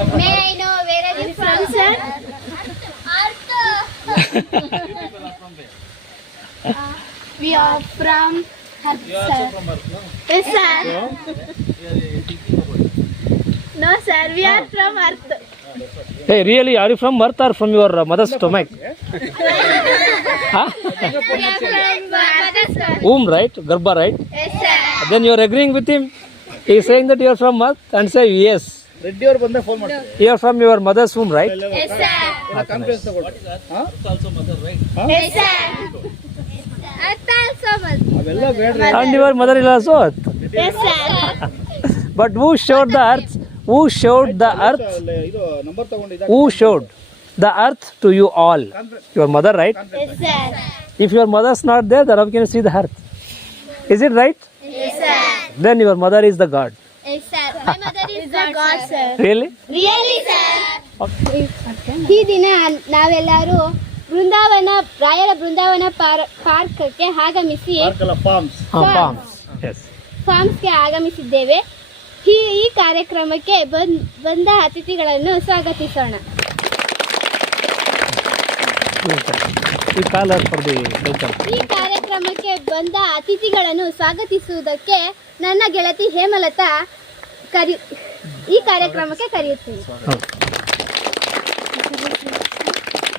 May I know where are you from, sir? We are from Earth, sir. Yes, sir. No, sir. We are from Earth. Hey, really, are you from Earth or from your mother's stomach? Huh? We are from Mother's Earth. Womb, right? Garbha, right? Yes, sir. Then you are agreeing with him. He is saying that you are from Earth and say yes. Reddy ಅವ್ರು ಬಂದಾಗ phone ಮಾಡ್ತಾರೆ. You are from your mother's womb, right? Yes, sir. Confidence ತಗೊಳ್ಳಿ. Yes, sir. Earth also mother. ಅವೆಲ್ಲ ಬೇಡ್ರಿ. And your mother is also Earth. Yes, sir. But who showed the Earth? Who showed the Earth? ಇದು number ತಗೊಂಡಿದ್ದ. Who showed the Earth to you all? Your mother, right? Yes, sir. If your mother is not there, then how can you see the Earth? Is it right? Yes, sir. Then your mother is the God. Yes, sir. My mother is the God, sir. Really? Really, sir. ಈ ದಿನ ನಾವೆಲ್ಲರೂ ರಾಯರ ಬೃಂದಾವನ ಪಾರ್ಕ್ಗೆ ಆಗಮಿಸಿ forms. Palms. Yes. ಫಾರ್ಮ್ಸ್ಗೆ ಆಗಮಿಸಿದ್ದೇವೆ. ಈ ಕಾರ್ಯಕ್ರಮಕ್ಕೆ ಬಂದ ಅತಿಥಿಗಳನ್ನು ಸ್ವಾಗತಿಸೋಣ. We call her for the welcome. ಈ ಕಾರ್ಯಕ್ರಮಕ್ಕೆ ಬಂದ ಅತಿಥಿಗಳನ್ನು ಸ್ವಾಗತಿಸುವುದಕ್ಕೆ ನನ್ನ ಗೆಳತಿ ಹೇಮಲತಾ ಈ ಕಾರ್ಯಕ್ರಮಕ್ಕೆ ಕರೆಯುತ್ತೇನೆ.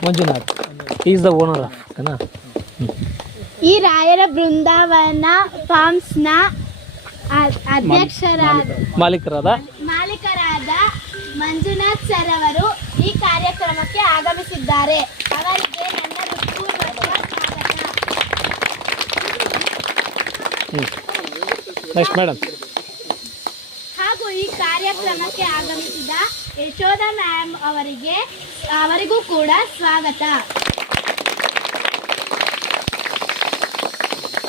Manjunath. He is the owner of Kana. ಈ ರಾಯರ ಬೃಂದಾವನ ಫಾರ್ಮ್ಸ್ನ ಮಾಲೀಕರಾದ ಮಂಜುನಾಥ್ ಸರ್ ಅವರು ಈ ಕಾರ್ಯಕ್ರಮಕ್ಕೆ ಆಗಮಿಸಿದ್ದಾರೆ. ಅವರಿಗೆ ನನ್ನ ಹೃತ್ಪೂರ್ವಕ ಸ್ವಾಗತ. Next, madam. ಹಾಗೂ ಈ ಕಾರ್ಯಕ್ರಮಕ್ಕೆ ಆಗಮಿಸಿದ ಯಶೋಧ ಮ್ಯಾಮ್ ಅವರಿಗೂ ಕೂಡ ಸ್ವಾಗತ.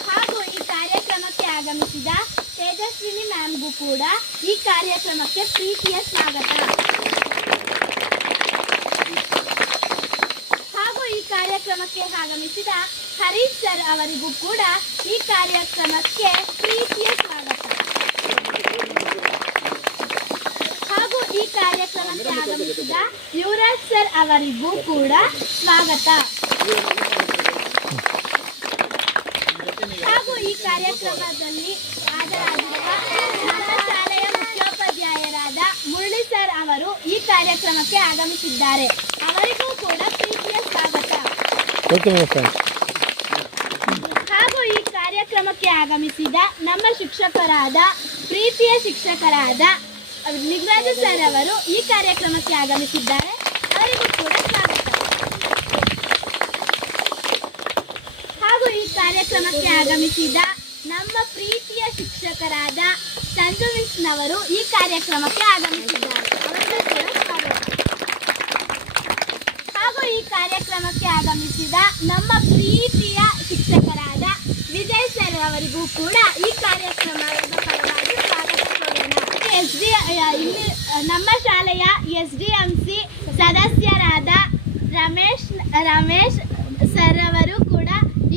ಹಾಗೂ ಈ ಕಾರ್ಯಕ್ರಮಕ್ಕೆ ಆಗಮಿಸಿದ ತೇಜಸ್ವಿನಿ ಮ್ಯಾಮ್ಗೂ ಕೂಡ ಈ ಕಾರ್ಯಕ್ರಮಕ್ಕೆ ಪ್ರೀತಿಯ ಸ್ವಾಗತ. ಹಾಗೂ ಈ ಕಾರ್ಯಕ್ರಮಕ್ಕೆ ಆಗಮಿಸಿದ ಹರೀಶ್ ಸರ್ ಅವರಿಗೂ ಕೂಡ ಈ ಕಾರ್ಯಕ್ರಮಕ್ಕೆ ಪ್ರೀತಿಯ ಸ್ವಾಗತ. ಹಾಗೂ ಈ ಕಾರ್ಯಕ್ರಮಕ್ಕೆ ಆಗಮಿಸಿದ ಯುವರಾಜ್ ಸರ್ ಅವರಿಗೂ ಕೂಡ ಸ್ವಾಗತ. ಹಾಗೂ ಈ ಕಾರ್ಯಕ್ರಮದಲ್ಲಿ ಹಾಜರಾಗಿರುವ ನಮ್ಮ ಶಾಲೆಯ ಮುಖ್ಯೋಪಾಧ್ಯಾಯರಾದ ಮುರಳಿ ಸರ್ ಅವರು ಈ ಕಾರ್ಯಕ್ರಮಕ್ಕೆ ಆಗಮಿಸಿದ್ದಾರೆ. ಅವರಿಗೂ ಕೂಡ ಪ್ರೀತಿಯ ಸ್ವಾಗತ. ಹಾಗೂ ಈ ಕಾರ್ಯಕ್ರಮಕ್ಕೆ ಆಗಮಿಸಿದ ನಮ್ಮ ಪ್ರೀತಿಯ ಶಿಕ್ಷಕರಾದ ನಿಗರಾಜ ಸರ್ ಅವರು ಈ ಕಾರ್ಯಕ್ರಮಕ್ಕೆ ಆಗಮಿಸಿದ್ದಾರೆ. ಅವರಿಗೂ ಕೂಡ ಸ್ವಾಗತ. ಹಾಗೂ ಈ ಕಾರ್ಯಕ್ರಮಕ್ಕೆ ಆಗಮಿಸಿದ ನಮ್ಮ ಪ್ರೀತಿಯ ಶಿಕ್ಷಕರಾದ ಸಂಜು ಮಿಸ್ನವರು ಈ ಕಾರ್ಯಕ್ರಮಕ್ಕೆ ಆಗಮಿಸಿದ್ದಾರೆ. ಅವರಿಗೂ ಕೂಡ ಸ್ವಾಗತ. ಹಾಗೂ ಈ ಕಾರ್ಯಕ್ರಮಕ್ಕೆ ಆಗಮಿಸಿದ ನಮ್ಮ ಪ್ರೀತಿಯ ಶಿಕ್ಷಕರಾದ ವಿಜಯ್ ಸರ್ ಅವರಿಗೂ ಕೂಡ ಈ ಕಾರ್ಯಕ್ರಮದ ಪರವಾಗಿ ಸ್ವಾಗತ ಕೋರೋಣ. ನಮ್ಮ ಶಾಲೆಯ SDMC ಸದಸ್ಯರಾದ ರಮೇಶ್ ಸರ್ ಅವರು ಕೂಡ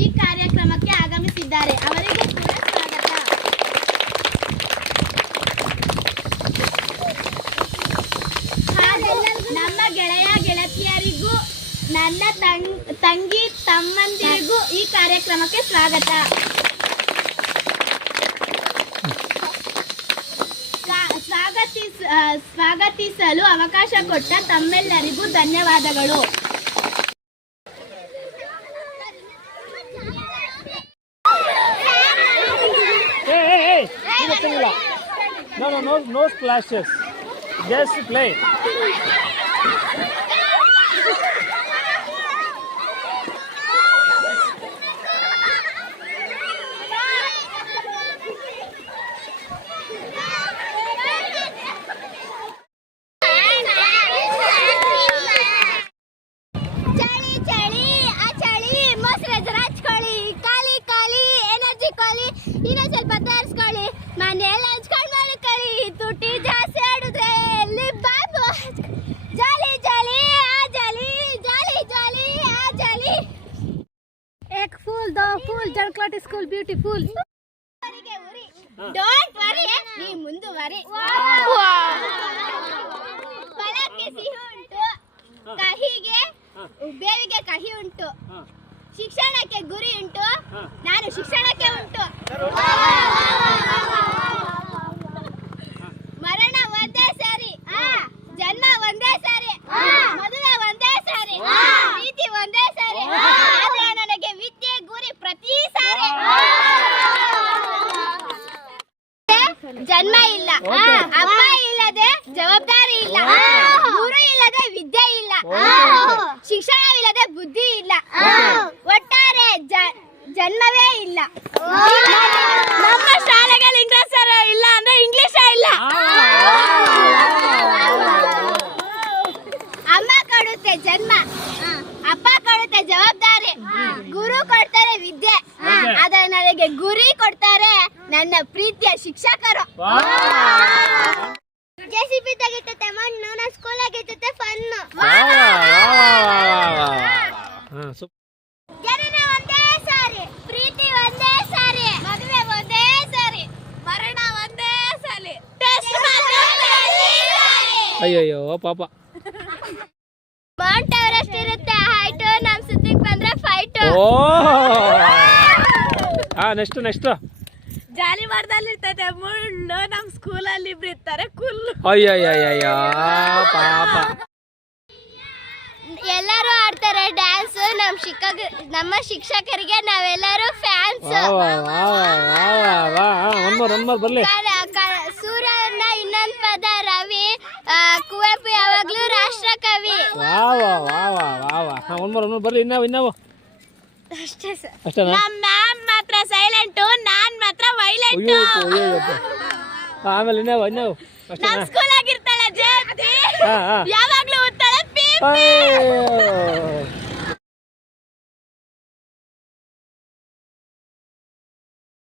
ಈ ಕಾರ್ಯಕ್ರಮಕ್ಕೆ ಆಗಮಿಸಿದ್ದಾರೆ. ಅವರಿಗೂ ಕೂಡ ಸ್ವಾಗತ. ನಮ್ಮ ಗೆಳೆಯ ಗೆಳತಿಯರಿಗೂ ನನ್ನ ತಂಗಿ ತಮ್ಮಂದಿರಿಗೂ ಈ ಕಾರ್ಯಕ್ರಮಕ್ಕೆ ಸ್ವಾಗತ. ಸ್ವಾಗತಿಸಲು ಅವಕಾಶ ಕೊಟ್ಟ ತಮ್ಮೆಲ್ಲರಿಗೂ ಧನ್ಯವಾದಗಳು. No splashes. Just play. Jalkot school beautiful. Don't worry, we munduvari. Wow. ಸಿಹಿಗೆ ಸಿಹಿ ಉಂಟು, ಕಹಿಗೆ ಬೇವಿಗೆ ಕಹಿ ಉಂಟು, ಶಿಕ್ಷಣಕ್ಕೆ ಗುರಿ ಉಂಟು, ನಾನು ಶಿಕ್ಷಣಕ್ಕೆ ಉಂಟು. ಮರಣ ಒಂದೇ ಸಾರಿ, ಜನ್ಮ ಒಂದೇ ಸಾರಿ, ಮದುವೆ ಒಂದೇ ಸಾರಿ, ಪ್ರೀತಿ ಒಂದೇ ಸಾರಿ, ಆದ್ರೆ ನನಗೆ ವಿದ್ಯೆ ಗುರಿ ಪ್ರತಿ ಸಾರಿ. ಜನ್ಮ ಇಲ್ಲ, ಅಪ್ಪ ಇಲ್ಲದೆ ಜವಾಬ್ದಾರಿ ಇಲ್ಲ, ಗುರು ಇಲ್ಲದೆ ವಿದ್ಯೆ ಇಲ್ಲ, ಶಿಕ್ಷಣವಿಲ್ಲದೆ ಬುದ್ಧಿ ಇಲ್ಲ, ಒಟ್ಟಾರೆ ಜನ್ಮವೇ ಇಲ್ಲ. ನಮ್ಮ ಶಾಲೆಗಳು ಇಂಗ್ಲಿಷ್ ಇಲ್ಲ ಅಂದ್ರೆ ಇಂಗ್ಲಿಷ್ ಇಲ್ಲ. ಅಮ್ಮ ಕೊಡುತ್ತೆ ಜನ್ಮ, ಅಪ್ಪ ಕೊಡುತ್ತೆ ಜವಾಬ್ದಾರಿ, ಗುರು ಕೊಡ್ತಾರೆ ವಿದ್ಯೆ, ಆದ್ರೆ ನನಗೆ ಗುರಿ ಕೊಡ್ತಾರೆ ನನ್ನ ಪ್ರೀತಿಯ ಶಿಕ್ಷಕರು. ಜೆಸಿಬಿ ತೆಗಿತತೆ ಮಣ್ಣು, ನನ್ನ ಸ್ಕೂಲಾಗ ಇರ್ತತೆ ಫನ್ನು. ಜನನ ಒಂದೇ ಸಾರಿ, ಪ್ರೀತಿ ಒಂದೇ ಸಾರಿ, ಮದುವೆ ಒಂದೇ ಸಾರಿ, ಮರಣ ಒಂದೇ ಸಾರಿ, ಟೆಸ್ಟ್ ಅಯ್ಯಯ್ಯೋ ಪಾಪ. ಮೌಂಟ್ ಎವರೆಸ್ಟ್ ಇರುತ್ತೆ ಹೈಟು, ನಮ್ ಸುದ್ದಿಗೆ ಬಂದ್ರೆ ಫೈಟು. ಓ ನೆಕ್ಸ್ಟ್ ಜಾಲಿ ಮಾಡ್ದಲ್ಲಿ ಇರ್ತದೆ ಮುಳ್ಳು, ನಮ್ ಸ್ಕೂಲಲ್ಲಿ ಇಬ್ರು ಇರ್ತಾರೆ ಕುಲ್ಲು. ಅಯ್ಯಯ್ಯಯ್ಯ ಪಾಪ. ಎಲ್ಲರೂ ಆಡ್ತಾರೆ ಡ್ಯಾನ್ಸ್, ನಮ್ಮ ಶಿಕ್ಷಕರಿಗೆ ನಾವೆಲ್ಲರೂ ಫ್ಯಾನ್ಸ್. ಒಂದ್ ಬರ್ಲಿ. ಸೂರ್ಯನ ಇನ್ನೊಂದ್ ಪದ ರವಿ, ಕುವೆಂಪು ಯಾವಾಗ್ಲೂ ರಾಷ್ಟ್ರ ಕವಿ. ಒಂದ್ ಬರ್ಲಿ. ಇನ್ನಾವು ಅಷ್ಟೇ ಸರ್. ಅಷ್ಟೇನಾ? ನಮ್ ಮ್ಯಾಮ್ ಮಾತ್ರ ಸೈಲೆಂಟು, ನಾನ್ ಮಾತ್ರ ವೈಲೆಂಟ್. ಆಮೇಲೆ ಇನ್ನಾವು ನಮ್ ಅಷ್ಟೇನಾ? ಸ್ಕೂಲ್ ಆಗಿರ್ತಾಳೆ ಜಯಂತಿ, ಹಾ. ಯಾವಾಗ್ಲೂ ಓದ್ತಾಳೆ ಪೀ. ಅಯ್ಯೋ